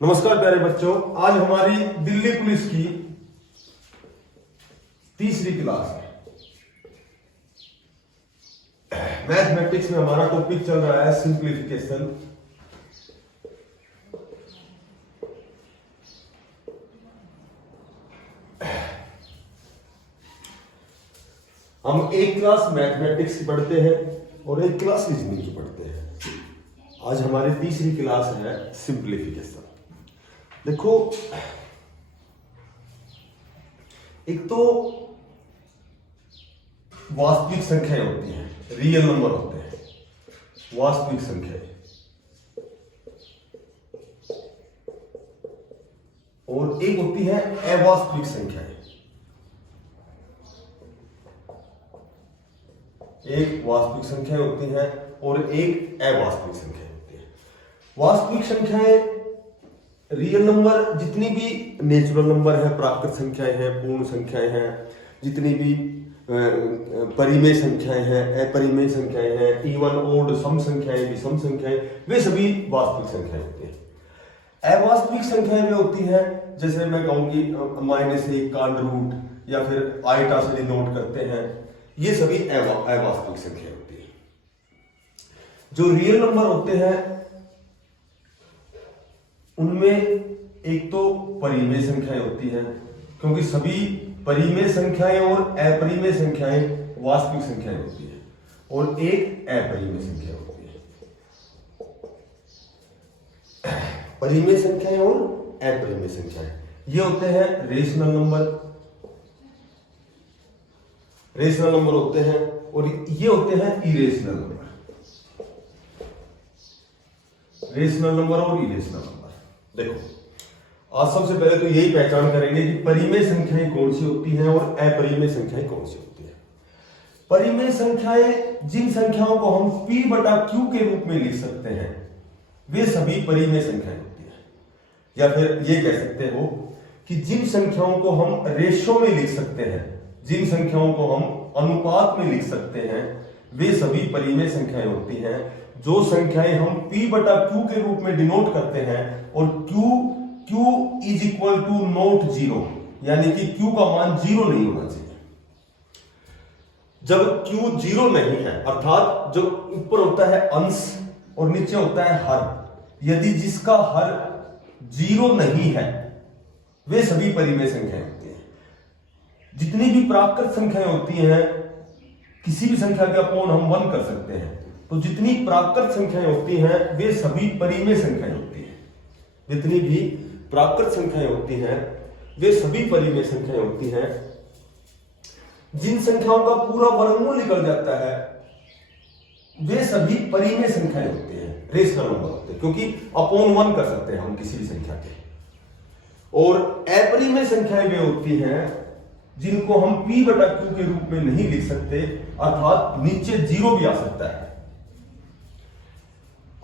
नमस्कार प्यारे बच्चों, आज हमारी दिल्ली पुलिस की तीसरी क्लास है। मैथमेटिक्स में हमारा टॉपिक चल रहा है सिंप्लीफिकेशन। हम एक क्लास मैथमेटिक्स की पढ़ते हैं और एक क्लास रीजनिंग की पढ़ते हैं। आज हमारी तीसरी क्लास है सिंप्लीफिकेशन। देखो, एक तो वास्तविक संख्याएं होती हैं, रियल नंबर होते हैं, वास्तविक संख्याएं, और एक होती है अवास्तविक संख्याएं। एक वास्तविक संख्या होती है और एक अवास्तविक संख्या होती है। वास्तविक संख्याएं, रियल नंबर, जितनी भी नेचुरल नंबर है, प्राकृत संख्याएं हैं, पूर्ण संख्याएं हैं, जितनी भी परिमेय संख्याएं हैं, अपरिमेय संख्याएं हैं, इवन ओड सम संख्याएं, विषम संख्याएं, वे सभी वास्तविक संख्याएं होती हैं। अवास्तविक संख्याएं में होती है, जैसे मैं कहूं कि -1 का अंडर रूट या फिर आइटा से डिनोट करते हैं, ये सभी अवास्तविक संख्या होती है। जो रियल नंबर होते हैं उनमें एक तो परिमेय संख्याएं होती हैं, क्योंकि सभी परिमेय संख्याएं और अपरिमेय संख्याएं वास्तविक संख्याएं होती हैं, और एक अपरिमेय संख्या होती है। परिमेय संख्याएं और अपरिमेय संख्याएं ये होते हैं रेशनल नंबर। रेशनल नंबर होते हैं और ये होते हैं इरेशनल नंबर। रेशनल नंबर और इरेशनल नंबर। देखो, आज सबसे पहले तो यही पहचान करेंगे कि परिमेय संख्याएं कौन सी होती हैं और अपरिमेय संख्याएं कौन सी होती हैं। परिमेय संख्याएं, जिन संख्याओं को हम p बटा q के रूप में लिख सकते हैं, वे सभी परिमेय संख्याएं होती हैं। या फिर ये कह सकते हो कि जिन संख्याओं को हम रेशो में लिख सकते हैं, जिन संख्याओं को हम अनुपात में लिख सकते हैं, वे सभी परिमेय संख्याएं होती हैं। जो संख्याएं हम p बटा q के रूप में डिनोट करते हैं और q is equal to not zero, यानी कि q का मान जीरो नहीं होना चाहिए। जब q जीरो नहीं है, अर्थात जो ऊपर होता है अंश और नीचे होता है हर, यदि जिसका हर जीरो नहीं है, वे सभी परिमेय संख्याएं होती हैं। जितनी भी प्राकृत संख्याएं होती हैं, किसी भी संख्या के अपॉन हम 1 कर सकते हैं, तो जितनी प्राकृत संख्याएं होती हैं वे सभी परिमेय संख्याएं होती हैं। जितनी भी प्राकृत संख्याएं होती हैं वे सभी परिमेय संख्याएं होती हैं। जिन संख्याओं का पूरा वर्गमूल निकल जाता है वे सभी परिमेय संख्याएं होती हैं, रेशनल नंबर होते हैं, क्योंकि अपॉन 1 कर सकते हैं हम किसी भी संख्या के। और अपरिमेय संख्याएं वे होती हैं जिनको हम p बटा q के रूप में नहीं लिख सकते, अर्थात नीचे जीरो भी आ सकता है।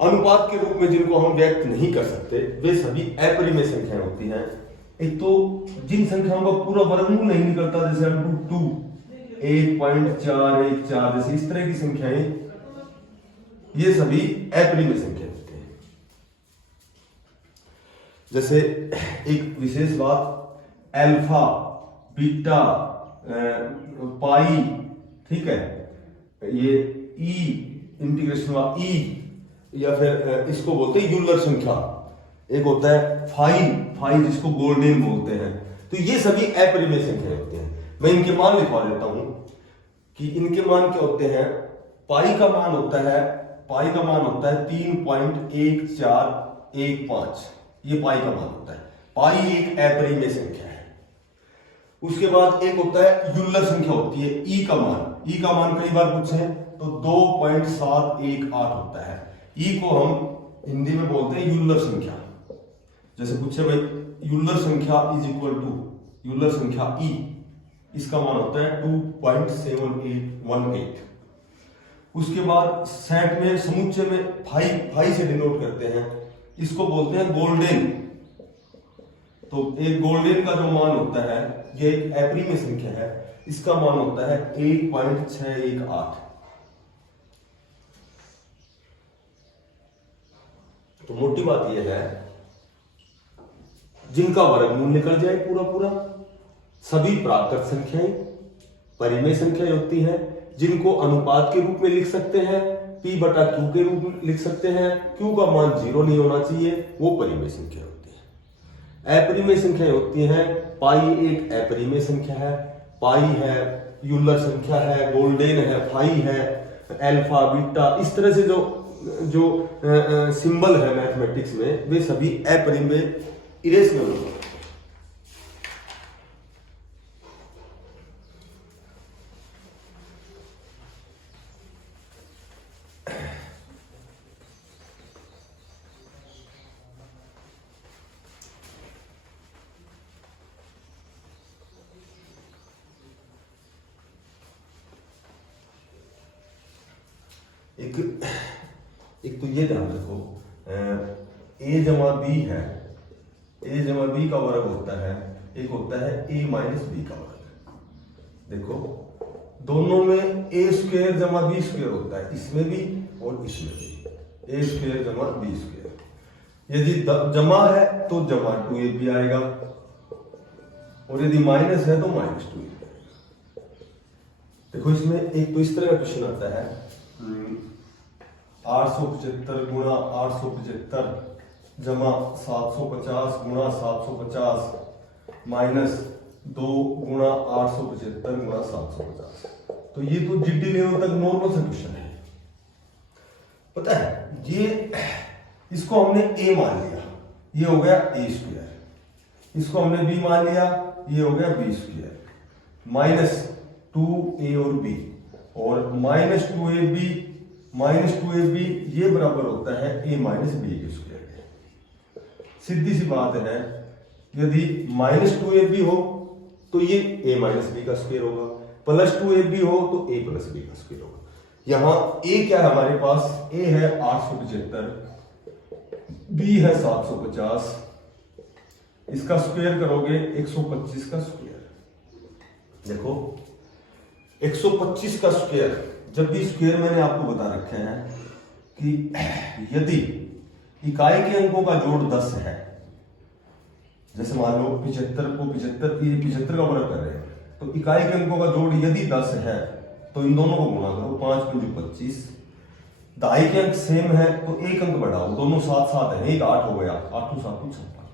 अनुपात के रूप में जिनको हम व्यक्त नहीं कर सकते, वे सभी अपरिमेय संख्याएं होती हैं। एक तो जिन संख्याओं का पूरा वर्गमूल नहीं निकलता, जैसे √2, 1.414, जैसे इस तरह की संख्याएं, ये सभी अपरिमेय संख्या होती हैं। जैसे एक विशेष बात, अल्फा, बीटा, पाई, ठीक है, ये ई इंटीग्रेशन ई, या फिर इसको बोलते हैं यूलर संख्या। एक होता है फाई जिसको गोल्डन बोलते हैं। तो ये सभी अपरिमेय संख्या होते हैं। मैं इनके मान लिखवा देता हूं कि इनके मान क्या होते हैं। पाई का मान होता है 3.1415, ये पाई का मान होता है। पाई एक अपरिमेय संख्या है। उसके बाद एक होता है यूलर संख्या, होती है ई का मान कई बार पूछे तो 2.718 होता है। ई को हम हिंदी में बोलते हैं यूलर संख्या। जैसे पूछे भाई यूलर संख्या इज इक्वल टू यूलर संख्या ई, इसका मान होता है 2.7818। उसके बाद सेट में, समुच्चय में फाई से डिनोट करते हैं, इसको बोलते हैं गोल्डन। तो एक गोल्डन का जो मान होता है, ये एक अपरिमेय संख्या है, इसका मान होता है 1.618। तो मोटी बात यह है जिनका वर्गमूल निकल जाए पूरा पूरा। सभी प्राकृत संख्याएं परिमेय संख्याएं होती हैं, जिनको अनुपात के रूप में लिख सकते हैं, P बटा Q के रूप में लिख सकते हैं, Q का मान 0 नहीं होना चाहिए, वो परिमेय संख्या होती है। अपरिमेय संख्याएं होती हैं, पाई एक अपरिमेय संख्या है, पाई है, यूलर संख्या है, गोल्डेन है, फाई है, अल्फा बीटा, इस तरह से जो सिंबल है मैथमेटिक्स में, वे सभी अपरिमेय इरेजमेबल होते हैं। एक तो ये ध्यान रखो, a जमा बी है, a जमा बी का वर्ग होता है, एक होता है a माइनस बी का वर्ग। देखो दोनों में a स्क्वायर जमा बी स्क्वायर होता है, इसमें भी और इसमें भी a स्क्वायर जमा बी स्क्वायर। यदि जमा है तो जमा 2ab आएगा, और यदि माइनस है तो माइनस 2ab आएगा। देखो इसमें एक तो इस तरह का क्वेश्चन आता है, 875 गुणा 875 जमा 750 गुणा 750 माइनस 2 गुणा 875 गुणा 750। तो ये तो जीडी लेवल तक नॉर्मल सा क्वेश्चन है। पता है ये, इसको हमने a मान लिया, ये हो गया a स्क्वायर, इसको हमने b मान लिया, ये हो गया b स्क्वायर, माइनस 2a और b, और माइनस 2ab ये बराबर होता है a माइनस बी के स्क्वायर। सीधी सी बात है, यदि माइनस 2ab हो तो ये a माइनस बी का स्क्वायर होगा, प्लस 2ab हो तो a प्लस बी का स्क्वायर होगा। यहां a क्या है हमारे पास, a है 875, b है 750, इसका स्क्वायर करोगे 125 का स्क्वायर। देखो 125 का स्क्वायर, जब भी स्क्वायर मैंने आपको बता रखे हैं कि यदि इकाई के अंकों का जोड़ 10 है, जैसे मान लो 75 को 75 का वर्ग कर रहे हैं, तो इकाई के अंकों का जोड़ यदि 10 है तो इन दोनों को गुणा करो, 5 पंजे 25, दाई के अंक सेम है तो एक अंक बढ़ाओ, दोनों साथ साथ है, एक 8 हो गया, 8 7 56,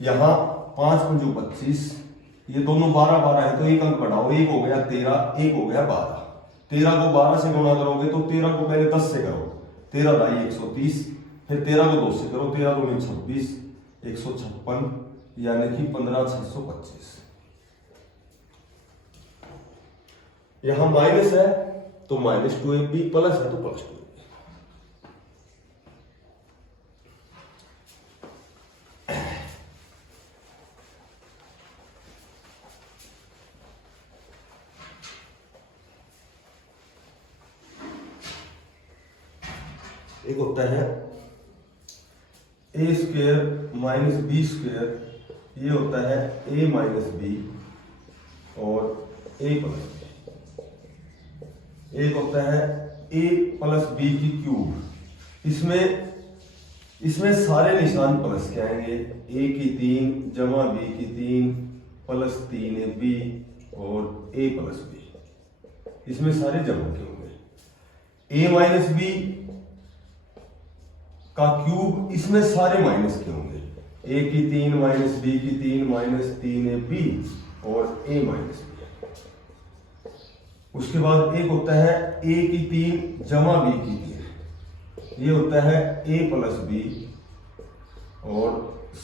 यहां 5 पंजे 25, ये दोनों 12 12 है तो एक अंक बढ़ाओ, एक हो गया 13, एक हो गया 12, 13 को 12 से गुणा करोगे तो 13 को पहले 10 से करो, 13 दाई 130, फिर 13 को 2 से करो, 13 दूनी 26, 156, यानी कि 15625। यहां माइनस है तो माइनस 2ab, प्लस है तो प्लस 2ab। एक होता है a square minus B square, ये होता है a माइनस बी और a प्लस बी। एक होता है a प्लस बी की क्यूब, इसमें सारे निशान प्लस के आएंगे, a की 3 जमा b की 3 प्लस 3ab और a प्लस b, इसमें सारे जमा के होंगे। a माइनस बी का क्यूब, इसमें सारे माइनस के होंगे, a की 3 माइनस b की 3 माइनस 3ab और a माइनस b। उसके बाद एक होता है a की 3 जमा b की 3, ये होता है a प्लस b, और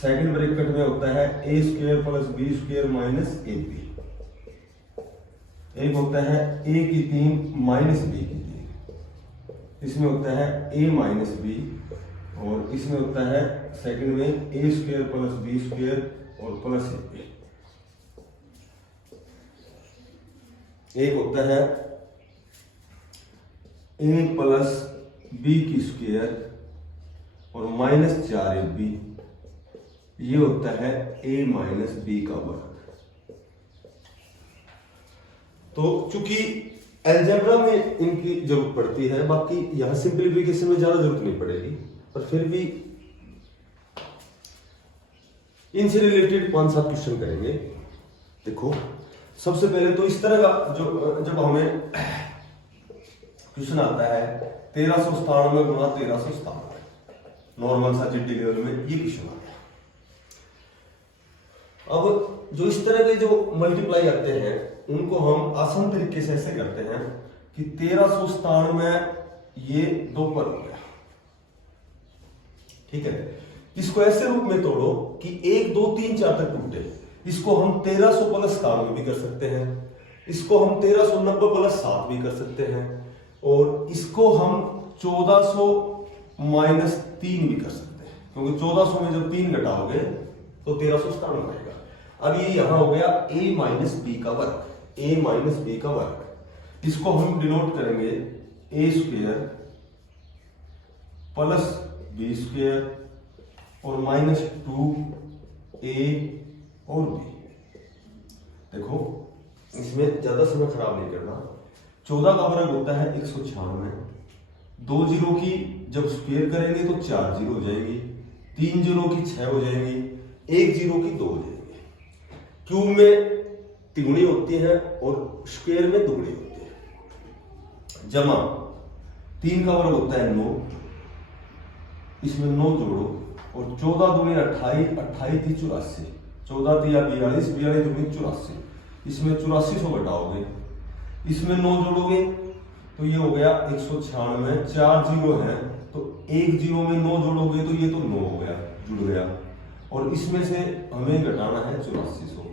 सेकंड ब्रैकेट में होता है a square plus b square minus ab। एक होता है a की 3 माइनस b की 3, इसमें होता है a माइनस b, और इसमें होता है सेकंड में a square plus b square और प्लस ab। एक होता है a प्लस b की स्क्वायर और माइनस 4ab, ये होता है a माइनस b का वर्ग। तो चूंकि अलजेब्रा में इनकी जरूरत पड़ती है, बाकी यहां सिंप्लीफिकेशन में ज्यादा जरूरत नहीं पड़ेगी, पर फिर भी इनसे रिलेटेड 5-7 क्वेश्चन करेंगे। देखो सबसे पहले तो इस तरह का जो जब हमें क्वेश्चन आता है 1397 गुणा 1397, नॉर्मल सा जीडी लेवल में ये क्वेश्चन आ गया। अब जो इस तरह के जो मल्टीप्लाई आते हैं उनको हम आसान तरीके से ऐसे करते हैं कि 1397 ये 2 पर हो गया, ठीक है। इसको ऐसे रूप में तोड़ो कि 1 2 3 4 तक टूटे। इसको हम 1300 प्लस 97 भी कर सकते हैं, इसको हम 1390 प्लस 7 भी कर सकते हैं, और इसको हम 1400 माइनस 3 भी कर सकते हैं, क्योंकि 1400 में जब 3 घटाओगे तो 1397 आएगा। अब ये यहां हो गया a माइनस बी का वर्ग, a माइनस बी का वर्ग। इसको हम डिनोट करेंगे a square plus B square और माइनस 2a और b। देखो इसमें ज्यादा समय खराब नहीं करना। 14 का वर्ग होता है 196, 2 जीरो की जब स्क्वेयर करेंगे तो 4 जीरो हो जाएगी, 3 जीरो की 6 हो जाएंगी, 1 जीरो की 2 हो जाएगी। क्यूब में तिगुनी होती है और स्क्वायर में दुगनी होती है। जमा 3 का वर्ग होता है 9, इसमें 9 जोड़ो और 14 दूनी 28, 28 थी 84, 14 दिया 42, 42 दूनी 84, इसमें 8400 घटाओगे, इसमें 9 जोड़ोगे तो ये हो गया 196, 4 जीरो है तो 1 जीरो में 9 जोड़ोगे तो ये तो 9 हो गया, जुड़ गया, और इसमें से हमें घटाना है 8400,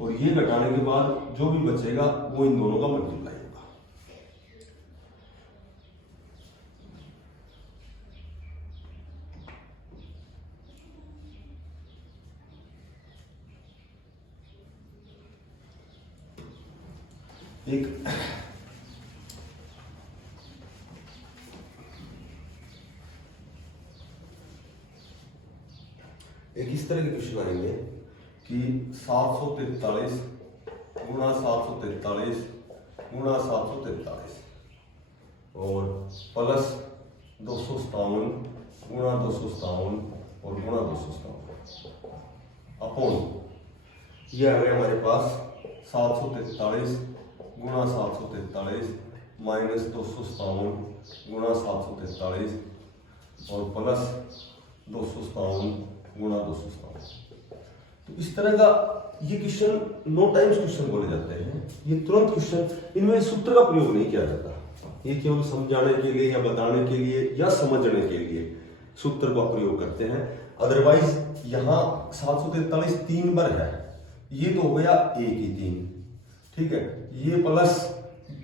और ये घटाने के बाद जो भी बचेगा वो इन दोनों का मल्टीप्लाई होगा। एक इस तरह के क्वेश्चन आएंगे कि 743 गुणा 743 गुणा 743 और प्लस 257 गुणा 257 और गुणा 257 अपॉन ये आ गया हमारे पास 743 गुणा 743 माइनस 257 गुणा 743 और प्लस 257 गुणा 257। तो इस तरह का ये क्वेश्चन नो टाइम्स क्वेश्चन बोले जाते हैं। ये तुरंत क्वेश्चन, इनमें सूत्र का प्रयोग नहीं किया जाता, ये केवल समझाने के लिए या बताने के लिए या समझने के लिए सूत्र का प्रयोग करते हैं। अदरवाइज यहाँ 743 3 बार है, ये तो हो गया a की 3, ठीक है, ये प्लस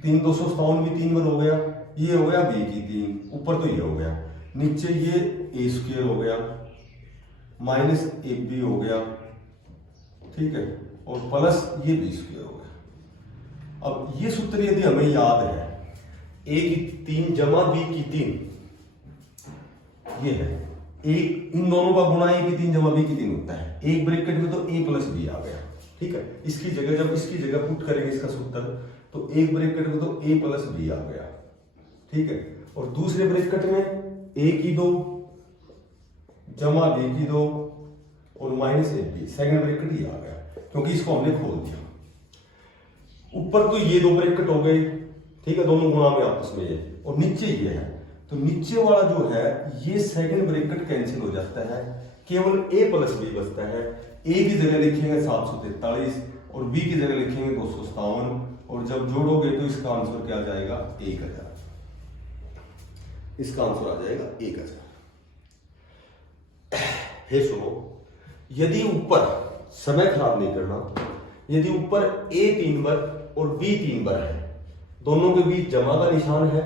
3 257 भी 3 बार हो गया, ये हो गया b की 3, ऊपर तो ये हो गया, नीचे ये a स्क्वायर हो गया माइनस ab हो गया, ठीक है, और प्लस ये b स्क्वायर हो गया। अब ये सूत्र यदि हमें याद है a की 3 जमा b की 3, ये है एक, इन दोनों का गुणा a की 3 जमा b की 3 होता है, एक ब्रैकेट में तो a प्लस b आ गया, ठीक है। इसकी जगह जब इसकी जगह पुट करेंगे इसका सूत्र तो एक ब्रैकेट में तो a प्लस b आ गया, ठीक है, और दूसरे ब्रैकेट में a की 2 जमा b की 2 और माइनस ab, सेकंड ब्रैकेट ये आ गया क्योंकि इसको हमने खोल दिया। ऊपर तो ये 2 ब्रैकेट हो गए, ठीक है, दोनों गुणा में आपस में ये, और नीचे ये है, तो नीचे वाला जो है ये सेकंड ब्रैकेट कैंसिल हो जाता है, केवल a प्लस b बचता है। a की जगह लिखेंगे 743 और b की जगह लिखेंगे 257, और जब जोड़ोगे तो इसका आंसर क्या आ जाएगा 1000, इसका आंसर आ जाएगा 1000। हे सुनो, यदि ऊपर, समय खराब नहीं करना, यदि ऊपर a 3 बार और b 3 बार है, दोनों के बीच जमा का निशान है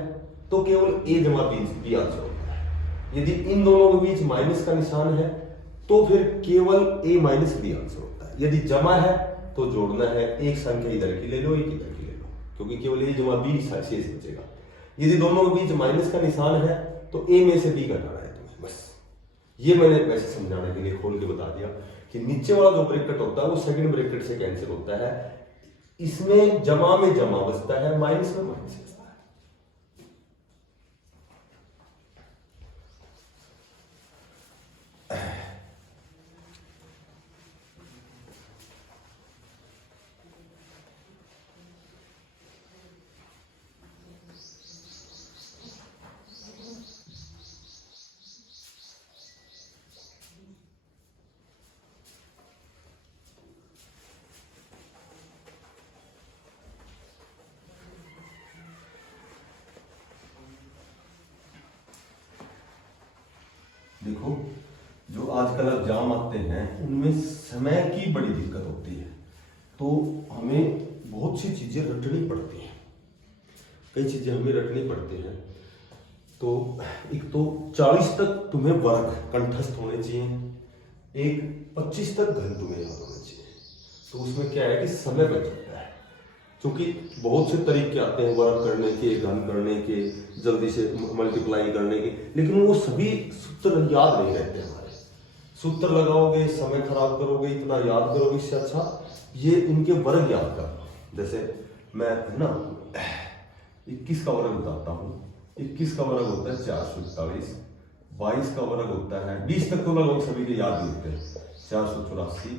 तो केवल a जमा b आंसर होता है। यदि इन दोनों के बीच माइनस का निशान है तो फिर केवल a माइनस b आंसर होता है। यदि जमा है तो जोड़ना है, एक संख्या इधर की ले लो, एक इधर की ले लो, क्योंकि केवल a जमा b शेष बचेगा। यदि दोनों के बीच माइनस का निशान है तो a में से b घटाना है तुम्हें, बस। ये मैंने वैसे समझाने के लिए खोल के बता दिया कि नीचे वाला जो ब्रैकेट होता है वो सेकंड ब्रैकेट से कैंसिल होता है, इसमें जमा में जमा बचता है, माइनस में माइनस बचता है। देखो जो आजकल एग्जाम आते हैं उनमें समय की बड़ी दिक्कत होती है, तो हमें बहुत सी चीज़ें रटनी पड़ती हैं, कई चीज़ें हमें रटनी पड़ती हैं। तो एक तो 40 तक तुम्हें वर्ग कंठस्थ होने चाहिए, एक 25 तक घन तुम्हें याद होने चाहिए। तो उसमें क्या है कि समय बच जाता है, क्योंकि बहुत से तरीके आते हैं वर्ग करने के, घन करने के, जल्दी से मल्टीप्लाई करने के, लेकिन वो सभी सूत्र याद नहीं रहते हमारे। सूत्र लगाओगे, समय खराब करोगे, इतना याद करोगे, इससे अच्छा ये इनके वर्ग याद कर लो। जैसे मैं है ना 21 का वर्ग बताता हूँ। 21 का वर्ग होता है 441, 22 का वर्ग होता है 20 तक तो लगभग सभी के याद ही होते हैं 484,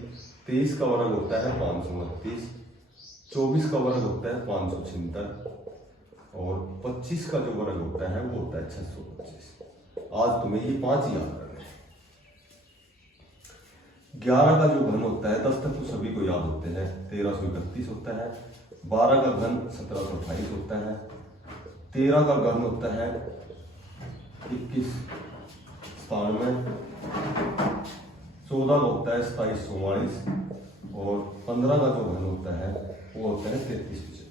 23 का वर्ग होता है 529, 24 का वर्ग होता है 576 और 25 का जो वर्ग होता है वो होता है 625। आज तुम्हें ये 5 याद करने हैं। 11 का जो घन होता है 10 तक तो सभी को याद होते हैं 1331 होता है। 12 का घन 1728 होता है। 13 का घन होता है 21 97, 14 का होता है 2744 और 15 का जो घन होता है वो होता है 3375।